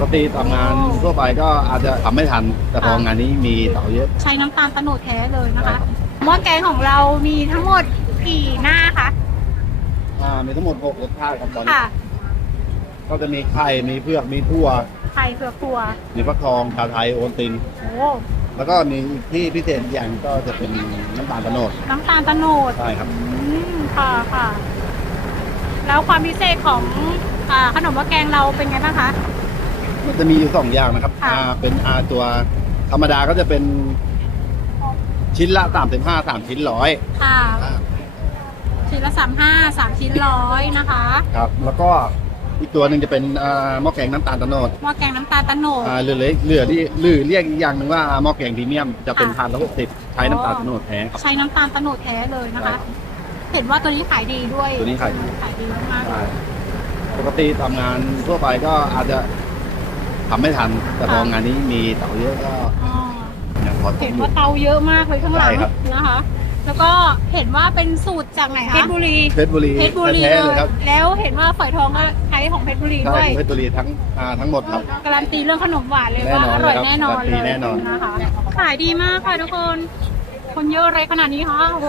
กติทำงานทั่วไปก็อาจจะทำไม่ทัน แต่พอค่ะงานนี้มีเต๋าเยอะ ใช้น้ำตาลตะโนดแท้เลยนะใช่คะครับหม้อแกงของเรามีทั้งหมดกี่หน้าคะอ่ามีทั้งหมด6รสชาติครับตอนนี้ค่ะก็จะมีไข่มีเผือกมีทั่ว ไข่เผือกถั่วมีฟักทองชาไทยโอนติน โอ้แล้วก็มีที่พิเศษอีกอย่างก็จะเป็นน้ำตาลตะโนดน้ำตาลตะโนดใช่ครับ อืมค่ะค่ะ แล้วความพิเศษของอ่าขนมหม้อแกงเราเป็นไงบ้างคะ มันจะมีอยู่สองอย่างนะครับ ค่ะอ่าเป็นอาตัวธรรมดาก็จะเป็นชิ้นละสามสิบห้าสามชิ้นร้อยค่ะ ชิ้นละสามห้าสามชิ้นร้อยนะคะครับ แล้วก็อีกตัวหนึ่งจะเป็นอ่าหม้อแกงน้ำตาลตะโนดหม้อแกงน้ำตาลตะโนด อ่าเหลือเล็กเหลือที่หรือเรียกอีกอย่างหนึ่งว่าหม้อแกงพรีเมียมจะเป็นค่ะ พันละหกสิบใช้น้ำตาลตะโนดแท้ครับ ใช้น้ำตาลตะโนดแท้เลยนะใช่คะครับเห็นว่าตัวนี้ขายดีด้วยตัวนี้ขายดี ขายดีมากๆเลใช่ยปกติทำงานทั่วไปก็อาจจะ ทำไม่ทัน แต่พองานนี้มีเต๋าเยอะก็อ๋อยังพอทเห็นนอยู่ ว่าเตาเยอะมากเลยข้างหลังใช่ครับ นะคะ แล้วก็เห็นว่าเป็นสูตรจากไหนคะเพชรบุรีเพชรบุรีเพชรบุรีแท้เลๆเลยยครับแล้วเห็นว่าฝอยทองก็ใช้ของเพชรบุรีใช่ด้วยเพชรบุรีทั้งอ่าทั้งหมดครับ การันตีเรื่องขนมหวานเลยแน่ว่านอนอร่อยครับแน่นอนการันตีเลยแน่นอน นะคะขายดีมากค่ะทุกคน คนเยอะอะไรขนาดนี้คะโอ้โห